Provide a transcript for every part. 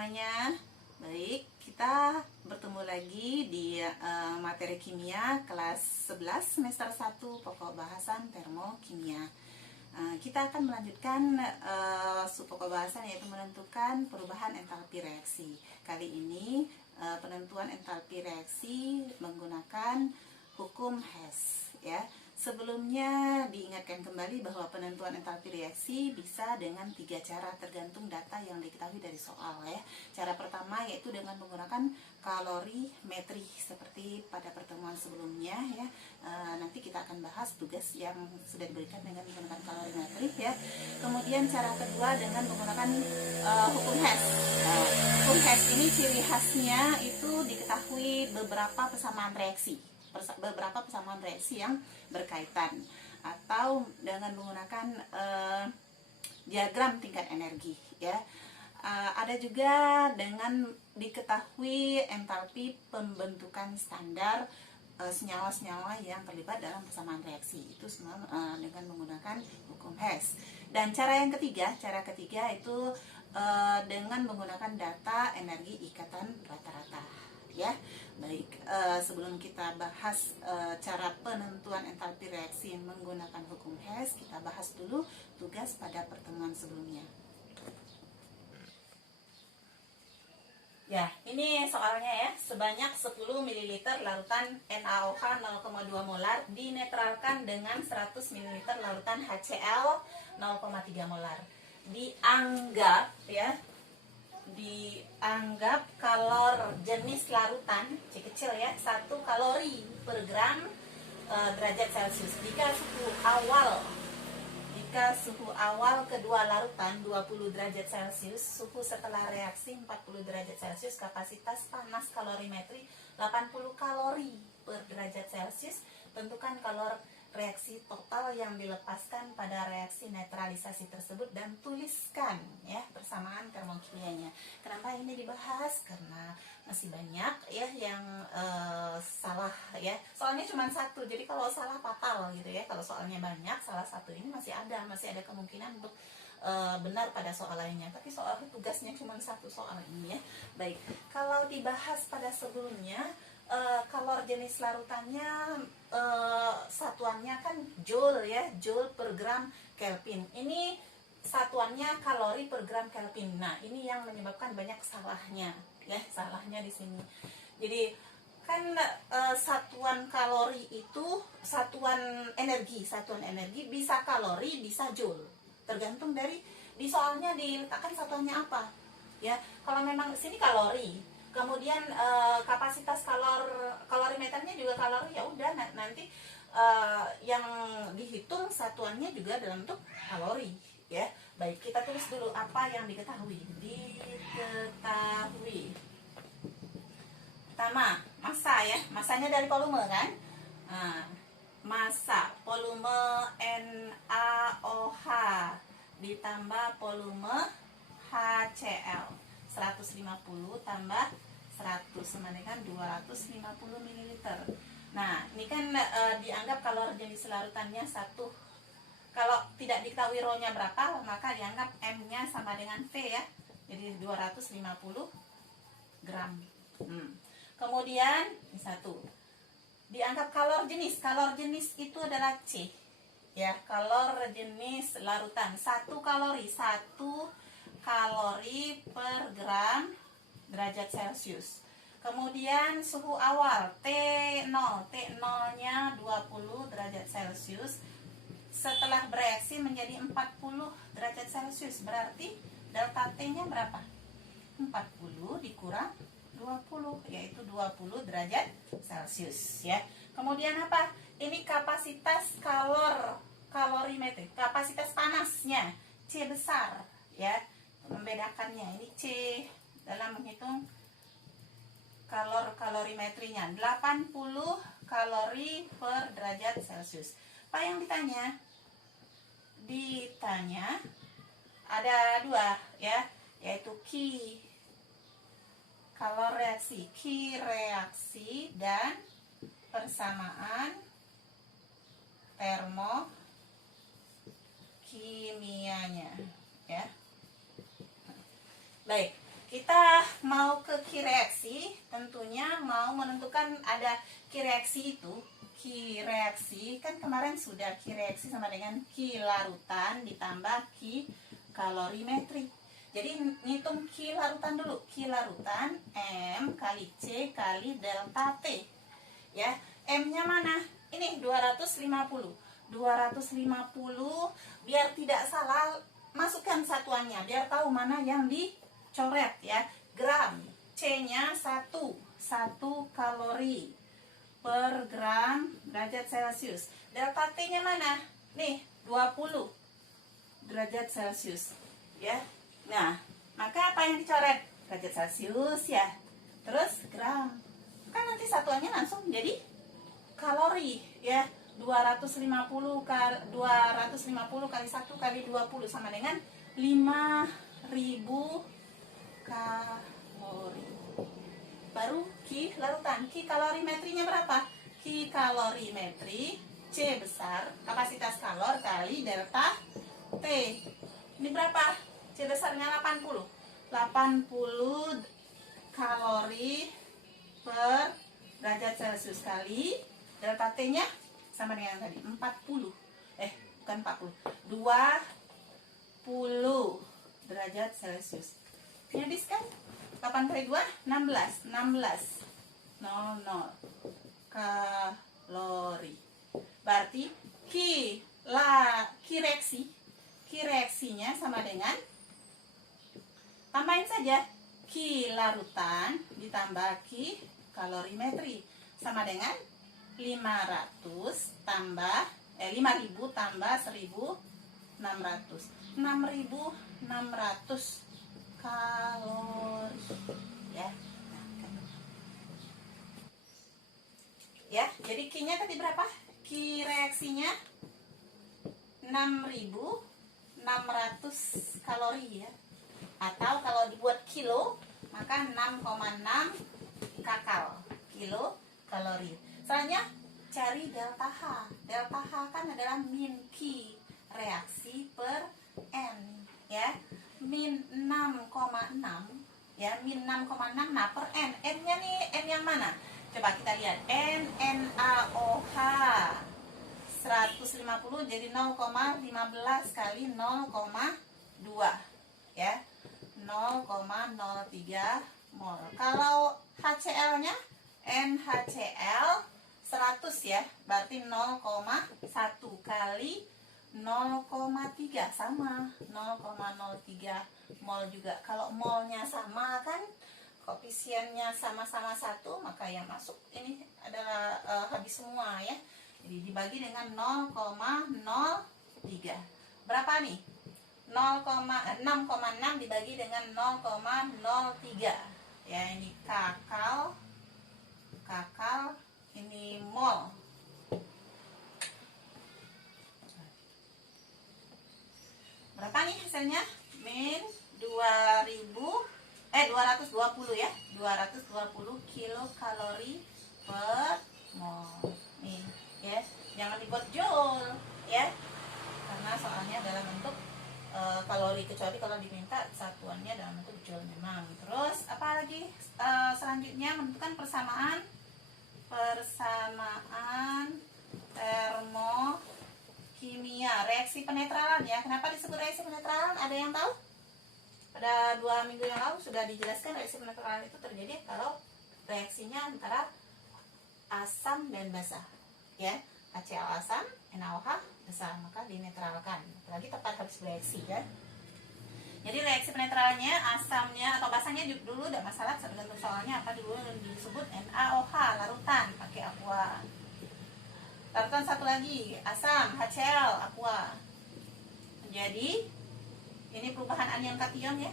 semuanya. Baik, kita bertemu lagi di materi kimia kelas 11 semester 1 pokok bahasan termokimia. Kita akan melanjutkan subpokok bahasan yaitu menentukan perubahan entalpi reaksi. Kali ini penentuan entalpi reaksi menggunakan hukum Hess ya. Sebelumnya diingatkan kembali bahwa penentuan entalpi reaksi bisa dengan 3 cara tergantung data yang diketahui dari soal ya. Cara pertama yaitu dengan menggunakan kalorimetri seperti pada pertemuan sebelumnya ya. Nanti kita akan bahas tugas yang sudah diberikan dengan menggunakan kalorimetri ya. Kemudian cara kedua dengan menggunakan hukum Hess. Hukum Hess ini ciri khasnya itu diketahui beberapa persamaan reaksi yang berkaitan atau dengan menggunakan diagram tingkat energi ya. Ada juga dengan diketahui entalpi pembentukan standar senyawa-senyawa yang terlibat dalam persamaan reaksi, itu semua dengan menggunakan hukum Hess. Dan cara ketiga itu dengan menggunakan data energi ikatan rata-rata ya. Baik, sebelum kita bahas cara penentuan entalpi reaksi menggunakan hukum Hess, kita bahas dulu tugas pada pertemuan sebelumnya. Ya, ini soalnya ya, sebanyak 10 ml larutan NaOH 0,2 molar dinetralkan dengan 100 ml larutan HCl 0,3 molar. Dianggap kalor jenis larutan C kecil ya 1 kalori per gram derajat Celcius. Jika suhu awal kedua larutan 20 derajat Celcius, suhu setelah reaksi 40 derajat Celcius, kapasitas panas kalorimetri 80 kalori per derajat Celcius. Tentukan kalor reaksi total yang dilepaskan pada reaksi netralisasi tersebut dan tuliskan ya persamaan termokimianya. Kenapa ini dibahas? Karena masih banyak ya yang salah ya. Soalnya cuma satu, jadi kalau salah fatal gitu ya. Kalau soalnya banyak, salah satu ini masih ada kemungkinan untuk benar pada soal lainnya. Tapi soal tugasnya cuma satu soal ini ya. Baik, kalau dibahas pada sebelumnya, kalor jenis larutannya satuannya kan joule ya, joule per gram Kelvin. Ini satuannya kalori per gram Kelvin. Nah, ini yang menyebabkan banyak salahnya ya, salahnya di sini. Jadi kan satuan kalori itu satuan energi bisa kalori bisa joule. Tergantung dari di soalnya diletakkan satuannya apa. Ya, kalau memang sini kalori, kemudian kapasitas kalorimeternya juga kalori, ya udah nanti yang dihitung satuannya juga dalam bentuk kalori ya. Baik, kita tulis dulu apa yang diketahui. Pertama, massa ya, massanya dari volume kan. Massa volume NaOH ditambah volume HCl 150 tambah 100 sama dengan 250 ml. Nah, ini kan dianggap kalor jenis larutannya 1. Kalau tidak diketahui rho-nya berapa, maka dianggap M-nya sama dengan V ya. Jadi 250 gram. Kemudian 1. Dianggap kalor jenis itu adalah C. Ya, kalor jenis larutan 1 kalori per gram derajat Celcius. Kemudian suhu awal T0 nya 20 derajat Celcius. Setelah bereaksi menjadi 40 derajat Celcius, berarti delta T-nya berapa? 40 dikurang 20, yaitu 20 derajat Celcius ya. Kemudian apa? Ini kapasitas kalorimetri, kapasitas panasnya C besar ya. Membedakannya ini C dalam menghitung kalorimetrinya 80 kalori per derajat Celcius. Apa yang ditanya? Ditanya ada 2 ya, yaitu kalor reaksi, reaksi dan persamaan termokimianya ya. Baik, kita mau ke Ki reaksi, tentunya mau menentukan ada Ki reaksi itu. Ki reaksi kan kemarin sudah Ki reaksi sama dengan Ki larutan ditambah Ki kalorimetri. Jadi ngitung Ki larutan dulu. Ki larutan M kali C kali delta T. Ya, M-nya mana? Ini 250. 250 biar tidak salah masukkan satuannya biar tahu mana yang dicoret ya. Gram. C-nya 1 kalori per gram derajat Celcius. Delta T-nya mana? Nih, 20 derajat Celcius ya. Nah, maka apa yang dicoret? Derajat Celcius ya. Terus gram. Kan nanti satuannya langsung jadi kalori ya. 250 kali 1 kali 20 sama dengan 5000 kalori. Baru Ki larutan. Ki kalorimetrinya berapa? Ki kalorimetri C besar, kapasitas kalor kali delta T. Ini berapa? C besarnya 80. 80 kalori per derajat Celcius kali delta T-nya sama dengan tadi 40. Bukan 40. 20 derajat Celcius. Ini habis kan? 8 kali 2 16. 00 kalori. Berarti Ki reaksinya sama dengan, tambahin saja Ki larutan ditambah Ki kalorimetri sama dengan 5000 tambah 1600 6600 kalori ya. Ya, jadi Ki-nya tadi berapa? Ki reaksinya 6600 kalori ya. Atau kalau dibuat kilo maka 6,6 kakal kilo kalori. Selanjutnya cari delta H. Delta H kan adalah min Ki reaksi per N ya. Min 6,6 ya, min 6,6 nah per N. N-nya nih N yang mana? Coba kita lihat. NaOH 150 jadi 0,15 kali 0,2 ya. 0,03 mol. Kalau HCl-nya NaCl 100 ya, berarti 0,1 kali 0,3 sama 0,03 mol juga. Kalau molnya sama kan, koefisiennya sama-sama 1, maka yang masuk ini adalah habis semua ya. Jadi dibagi dengan 0,03. Berapa nih? 6,6 dibagi dengan 0,03 ya. Ini kakal ini mol. Berapa nih hasilnya? Min 220 ya. 220 kilokalori per mol. Nih ya, jangan dibuat joule ya. Karena soalnya dalam bentuk kalori, kecuali kalau diminta satuannya dalam bentuk joule memang. Terus apa lagi? Selanjutnya menentukan persamaan termokimia, reaksi penetralan ya. Kenapa disebut reaksi penetralan? Ada yang tahu? Pada 2 minggu yang lalu sudah dijelaskan reaksi penetralan itu terjadi kalau reaksinya antara asam dan basa ya. HCl asam, NaOH basa, maka dinetralkan. Apalagi tepat habis bereaksi ya. Jadi reaksi penetralnya, asamnya atau basanya dulu tidak masalah, tergantung soalnya apa dulu yang disebut NaOH larutan pakai aqua. Larutan satu lagi asam HCl aqua. Jadi ini perubahan anion kation ya.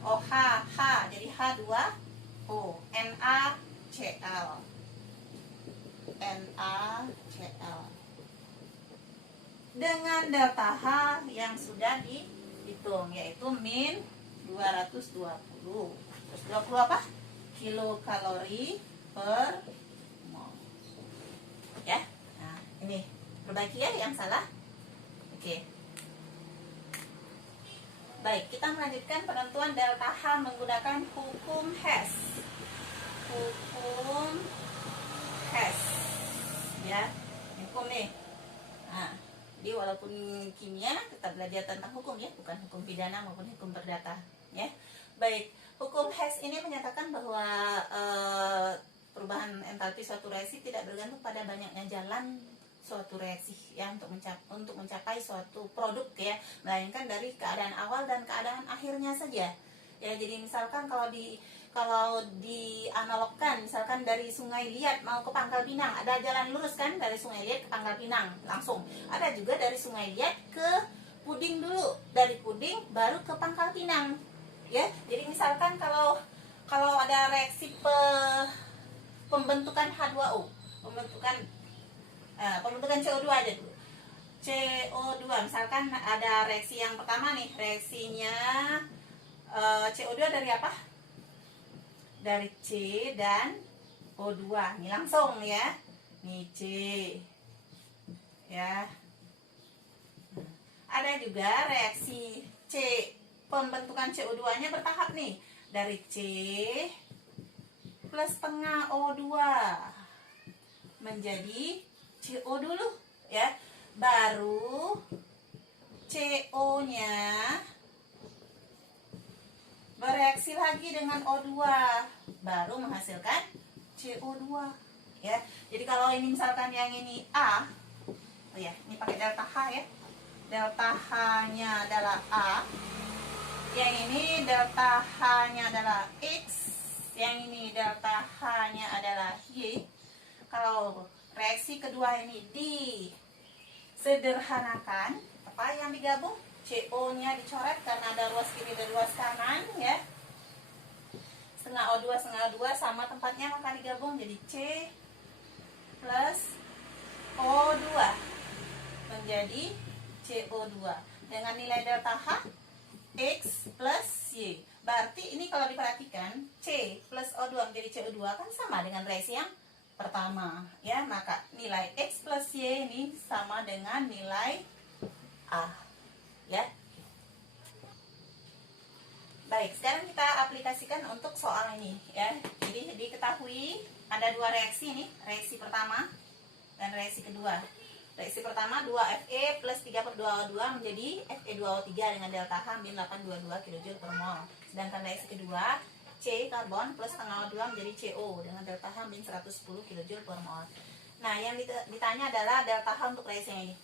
OH H jadi H2O NaCl dengan delta H yang sudah dihitung, yaitu min 220. Terus 20 apa? Kilokalori per mol. Ya. Nah, ini perbaiki ya yang salah. Oke. Baik, kita melanjutkan penentuan delta H menggunakan hukum Hess. Hukum Hess. Ya, hukum nih. Nah, jadi walaupun kimia kita belajar tentang hukum ya, bukan hukum pidana maupun hukum perdata ya. Baik, hukum Hess ini menyatakan bahwa perubahan entalpi suatu reaksi tidak bergantung pada banyaknya jalan suatu reaksi ya untuk mencapai suatu produk ya, melainkan dari keadaan awal dan keadaan akhirnya saja ya. Jadi misalkan kalau dianalogkan, misalkan dari Sungai Liat mau ke Pangkal Pinang, ada jalan lurus kan dari Sungai Liat ke Pangkal Pinang langsung. Ada juga dari Sungai Liat ke Puding dulu, dari Puding baru ke Pangkal Pinang ya. Jadi misalkan kalau ada reaksi pembentukan H2O, pembentukan CO2 aja dulu. CO2 misalkan ada reaksi yang pertama nih, reaksinya CO2 dari apa? Dari C dan O2. Ini langsung ya. Nih C. Ya. Ada juga reaksi C, pembentukan CO2-nya bertahap nih. Dari C plus setengah O2 menjadi CO dulu ya, baru CO-nya bereaksi lagi dengan O2 baru menghasilkan CO2 ya. Jadi kalau ini misalkan yang ini A, oh ya, ini pakai delta H ya. Delta H-nya adalah A. Yang ini delta H-nya adalah X. Yang ini delta H-nya adalah Y. Kalau reaksi kedua ini disederhanakan, apa yang digabung? CO-nya dicoret karena ada ruas kiri dan ruas kanan ya. Setengah O2 setengah O2 sama tempatnya, maka digabung jadi C plus O2 menjadi CO2 dengan nilai delta H X plus Y. Berarti ini kalau diperhatikan C plus O2 menjadi CO2 kan sama dengan reaksi yang pertama ya, maka nilai X plus Y ini sama dengan nilai A ya. Baik, sekarang kita aplikasikan untuk soal ini ya. Jadi diketahui ada dua reaksi ini, reaksi pertama dan reaksi kedua. Reaksi pertama 2Fe plus 3/2O2 menjadi Fe2O3 dengan delta H min 822 kJ per mol. Sedangkan reaksi kedua C karbon plus setengah O2 menjadi CO dengan delta H min 110 kJ per mol. Nah, yang ditanya adalah delta H untuk reaksi ini.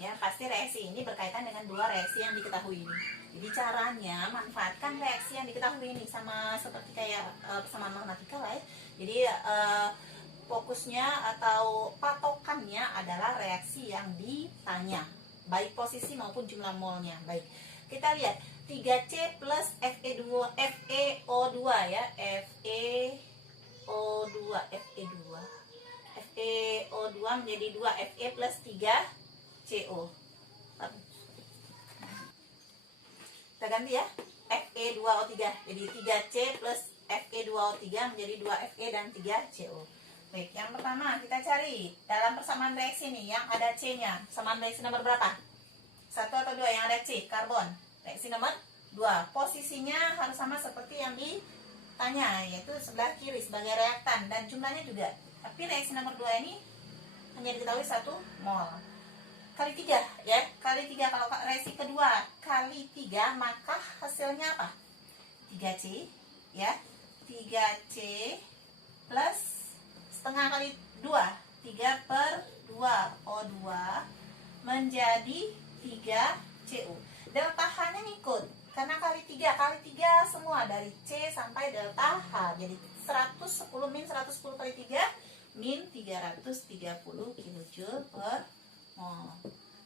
Ya, pasti reaksi ini berkaitan dengan dua reaksi yang diketahui ini. Jadi caranya manfaatkan reaksi yang diketahui ini, sama seperti kayak persamaan matematika lah ya. Jadi fokusnya atau patokannya adalah reaksi yang ditanya, baik posisi maupun jumlah molnya. Baik, kita lihat 3C plus FeO2 ya, FeO2 menjadi 2Fe plus 3CO. Kita ganti ya, Fe2O3 jadi 3C plus Fe2O3 menjadi 2Fe dan 3CO. Baik, yang pertama kita cari dalam persamaan reaksi nih yang ada C-nya. Persamaan reaksi nomor berapa? 1 atau 2 yang ada C, karbon. Reaksi nomor 2. Posisinya harus sama seperti yang ditanya, yaitu sebelah kiri sebagai reaktan dan jumlahnya juga. Tapi reaksi nomor 2 ini hanya diketahui 1 mol. Kali 3 ya. Kali 3, kalau reaksi kedua kali 3 maka hasilnya apa? 3C ya. 3C plus setengah kali 2, 3/2O2 menjadi 3CO. Delta H-nya ngikut karena kali 3 semua dari C sampai delta H. Jadi 110 min 110 kali 3 min 330 kJ per mol.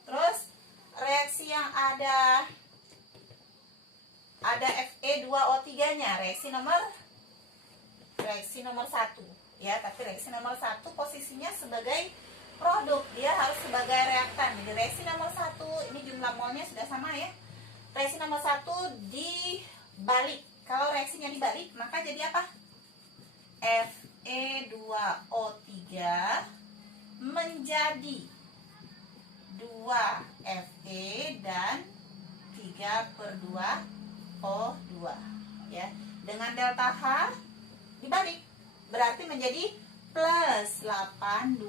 Terus reaksi yang ada Fe2O3-nya, reaksi nomor 1 ya, tapi reaksi nomor 1 posisinya sebagai produk, dia harus sebagai reaktan. Jadi reaksi nomor 1 ini jumlah molnya sudah sama ya. Reaksi nomor 1 dibalik. Kalau reaksinya dibalik maka jadi apa? Fe2O3 menjadi 2Fe dan 3/2O2 ya. Dengan delta H dibalik berarti menjadi plus 822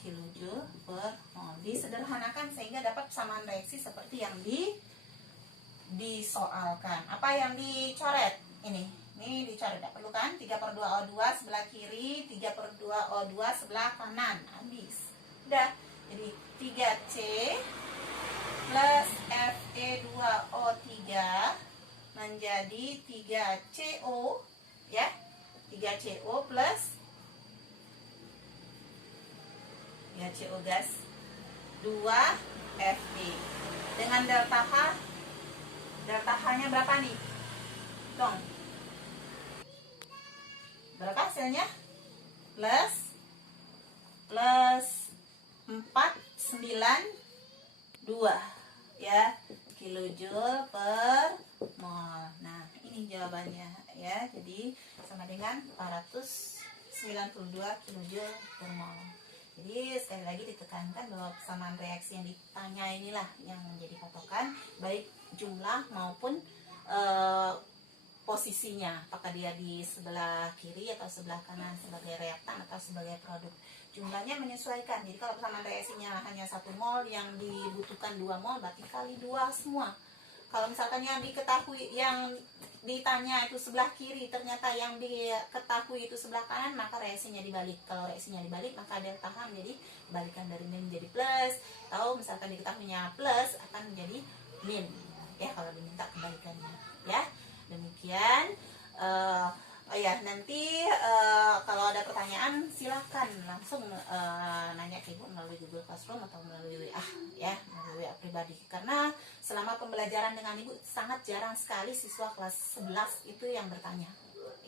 kJ per mol. Disederhanakan sehingga dapat persamaan reaksi seperti yang disoalkan. Apa yang dicoret? Ini dicoret, tidak perlu kan? 3/2O2 sebelah kiri, 3/2O2 sebelah kanan. Habis. Udah. Jadi 3C plus Fe2O3 menjadi 3CO ya. 3CO plus 3CO gas 2Fe. Dengan delta H-nya berapa nih? Hitung. Berapa hasilnya? Plus 492 ya, kilojoule per mol. Nah, ini jawabannya ya. Jadi sama dengan 492 kilojoule per mol. Jadi sekali lagi ditekankan bahwa persamaan reaksi yang ditanya inilah yang menjadi patokan, baik jumlah maupun posisinya, apakah dia di sebelah kiri atau sebelah kanan sebagai reaktan atau sebagai produk. Jumlahnya menyesuaikan. Jadi kalau persamaan reaksinya hanya 1 mol, yang dibutuhkan 2 mol, berarti kali 2 semua. Kalau misalkan yang diketahui, yang ditanya itu sebelah kiri, ternyata yang diketahui itu sebelah kanan, maka reaksinya dibalik. Kalau reaksinya dibalik, maka delta H menjadi balikan dari min menjadi plus. Atau misalkan diketahuinya plus, akan menjadi min. Ya, kalau diminta kebalikannya. Ya, demikian. Nanti kalau ada pertanyaan silahkan langsung nanya ke Ibu melalui Google Classroom atau melalui WA ya, melalui WA pribadi. Karena selama pembelajaran dengan Ibu sangat jarang sekali siswa kelas 11 itu yang bertanya.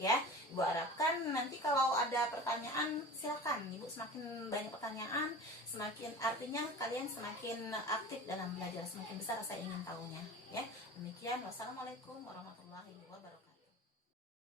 Ya, Ibu harapkan nanti kalau ada pertanyaan silahkan. Ibu semakin banyak pertanyaan, semakin artinya kalian semakin aktif dalam belajar, semakin besar rasa ingin tahunya. Ya, demikian. Wassalamualaikum warahmatullahi wabarakatuh.